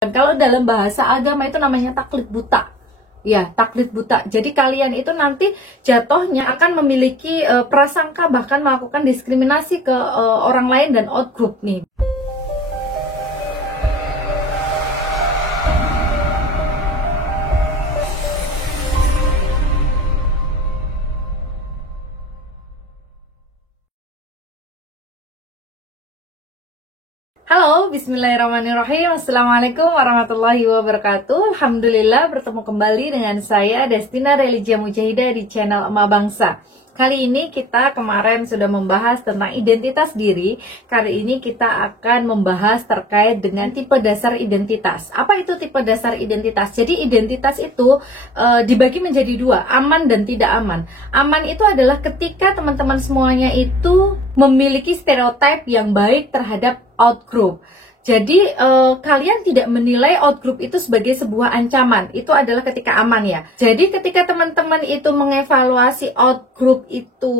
Kalau dalam bahasa agama itu namanya taklid buta. Ya, taklid buta. Jadi kalian itu nanti jatuhnya akan memiliki prasangka, bahkan melakukan diskriminasi ke orang lain dan outgroup nih. Halo, bismillahirrahmanirrahim. Assalamualaikum warahmatullahi wabarakatuh. Alhamdulillah bertemu kembali dengan saya Destina Religia Mujahidah di channel Emak Bangsa. Kali ini kita kemarin sudah membahas tentang identitas diri. Kali ini kita akan membahas terkait dengan tipe dasar identitas. Apa itu tipe dasar identitas? Jadi identitas itu dibagi menjadi dua, aman dan tidak aman. Aman itu adalah ketika teman-teman semuanya itu memiliki stereotip yang baik terhadap outgroup. Jadi kalian tidak menilai outgroup itu sebagai sebuah ancaman. Itu adalah ketika aman ya. Jadi ketika teman-teman itu mengevaluasi outgroup itu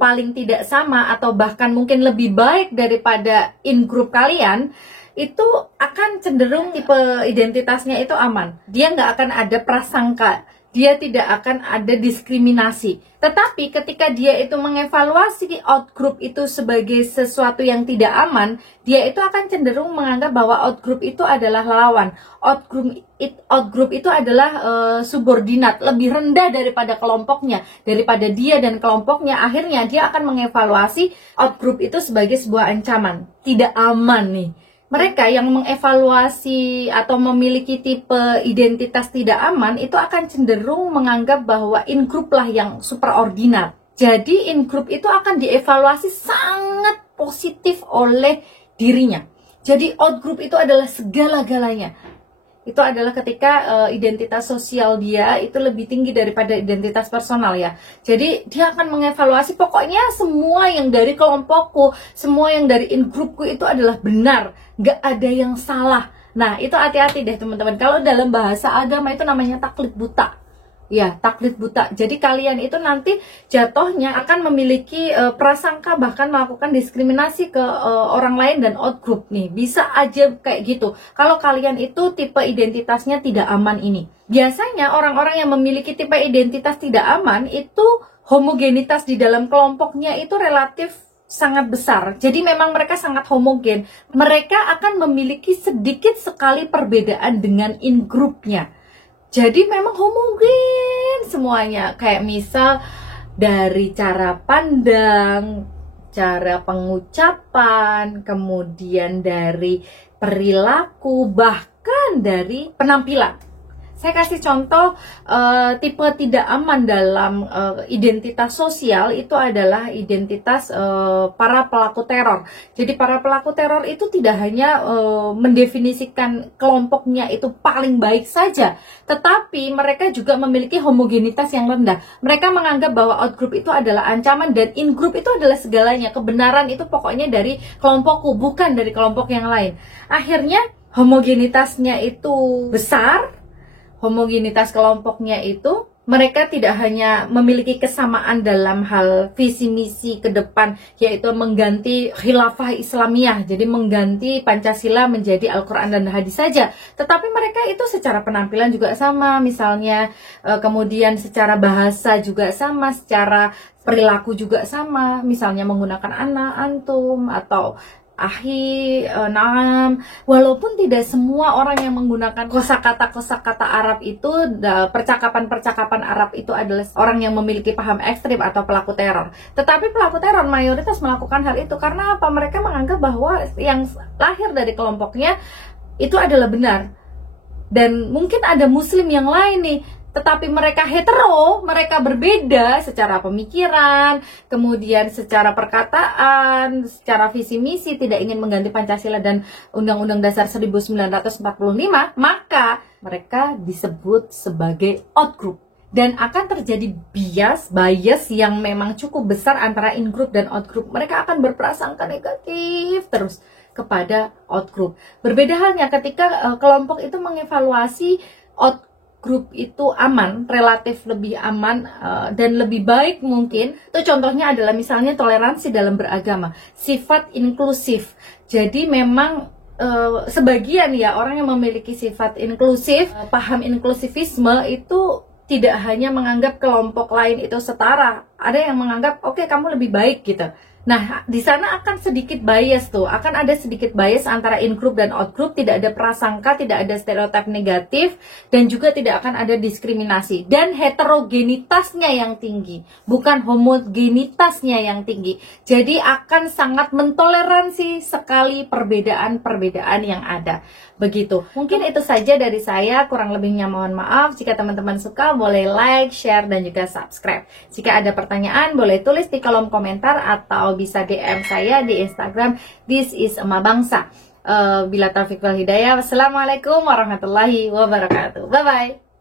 paling tidak sama atau bahkan mungkin lebih baik daripada in-group kalian, itu akan cenderung tipe identitasnya itu aman. Dia nggak akan ada prasangka, dia tidak akan ada diskriminasi. Tetapi ketika dia itu mengevaluasi outgroup itu sebagai sesuatu yang tidak aman, dia itu akan cenderung menganggap bahwa outgroup itu adalah lawan. Outgroup itu adalah subordinat, lebih rendah daripada kelompoknya, daripada dia dan kelompoknya. Akhirnya dia akan mengevaluasi outgroup itu sebagai sebuah ancaman, tidak aman nih. Mereka yang mengevaluasi atau memiliki tipe identitas tidak aman itu akan cenderung menganggap bahwa in-group lah yang superordinat. Jadi in-group itu akan dievaluasi sangat positif oleh dirinya. Jadi out-group itu adalah segala-galanya. Itu adalah ketika identitas sosial dia itu lebih tinggi daripada identitas personal ya. Jadi dia akan mengevaluasi pokoknya semua yang dari kelompokku, semua yang dari in-groupku itu adalah benar, gak ada yang salah. Nah itu hati-hati deh teman-teman. Kalau dalam bahasa agama itu namanya taklid buta. Ya, taklid buta. Jadi kalian itu nanti jatuhnya akan memiliki prasangka, bahkan melakukan diskriminasi ke orang lain dan outgroup nih. Bisa aja kayak gitu. Kalau kalian itu tipe identitasnya tidak aman ini. Biasanya orang-orang yang memiliki tipe identitas tidak aman itu homogenitas di dalam kelompoknya itu relatif sangat besar. Jadi memang mereka sangat homogen. Mereka akan memiliki sedikit sekali perbedaan dengan in-groupnya. Jadi memang homogen semuanya. Kayak misal dari cara pandang, cara pengucapan, kemudian dari perilaku, bahkan dari penampilan. Saya kasih contoh tipe tidak aman dalam identitas sosial itu adalah identitas para pelaku teror. Jadi para pelaku teror itu tidak hanya mendefinisikan kelompoknya itu paling baik saja, tetapi mereka juga memiliki homogenitas yang rendah. Mereka menganggap bahwa outgroup itu adalah ancaman dan in-group itu adalah segalanya. Kebenaran itu pokoknya dari kelompokku, bukan dari kelompok yang lain. Akhirnya homogenitasnya itu besar. Homogenitas kelompoknya itu mereka tidak hanya memiliki kesamaan dalam hal visi misi ke depan, yaitu mengganti khilafah Islamiyah, jadi mengganti Pancasila menjadi Al-Quran dan hadis saja, tetapi mereka itu secara penampilan juga sama, misalnya kemudian secara bahasa juga sama, secara perilaku juga sama, misalnya menggunakan ana, antum, atau ahi, naam. Walaupun tidak semua orang yang menggunakan kosakata Arab itu, percakapan Arab itu adalah orang yang memiliki paham ekstrim atau pelaku teror. Tetapi pelaku teror mayoritas melakukan hal itu karena apa? Mereka menganggap bahwa yang lahir dari kelompoknya itu adalah benar. Dan mungkin ada muslim yang lain nih, tetapi mereka hetero, mereka berbeda secara pemikiran, kemudian secara perkataan, secara visi misi, tidak ingin mengganti Pancasila dan Undang-Undang Dasar 1945, maka mereka disebut sebagai outgroup. Dan akan terjadi bias yang memang cukup besar antara in-group dan outgroup. Mereka akan berprasangka negatif terus kepada outgroup. Berbeda halnya ketika kelompok itu mengevaluasi outgroup itu aman, relatif lebih aman dan lebih baik mungkin. Itu contohnya adalah misalnya toleransi dalam beragama, sifat inklusif. Jadi memang sebagian ya orang yang memiliki sifat inklusif, paham inklusivisme itu tidak hanya menganggap kelompok lain itu setara, ada yang menganggap oke, kamu lebih baik gitu. Nah, di sana akan sedikit bias tuh, akan ada sedikit bias antara in-group dan out-group, tidak ada prasangka, tidak ada stereotip negatif, dan juga tidak akan ada diskriminasi. Dan heterogenitasnya yang tinggi, bukan homogenitasnya yang tinggi. Jadi akan sangat mentoleransi sekali perbedaan-perbedaan yang ada. Begitu. Mungkin itu saja dari saya, kurang lebihnya mohon maaf. Jika teman-teman suka, boleh like, share, dan juga subscribe. Jika ada pertanyaan, boleh tulis di kolom komentar atau bisa DM saya di Instagram This is Emak Bangsa. Bila taufiq wal hidayah. Wassalamualaikum warahmatullahi wabarakatuh. Bye bye.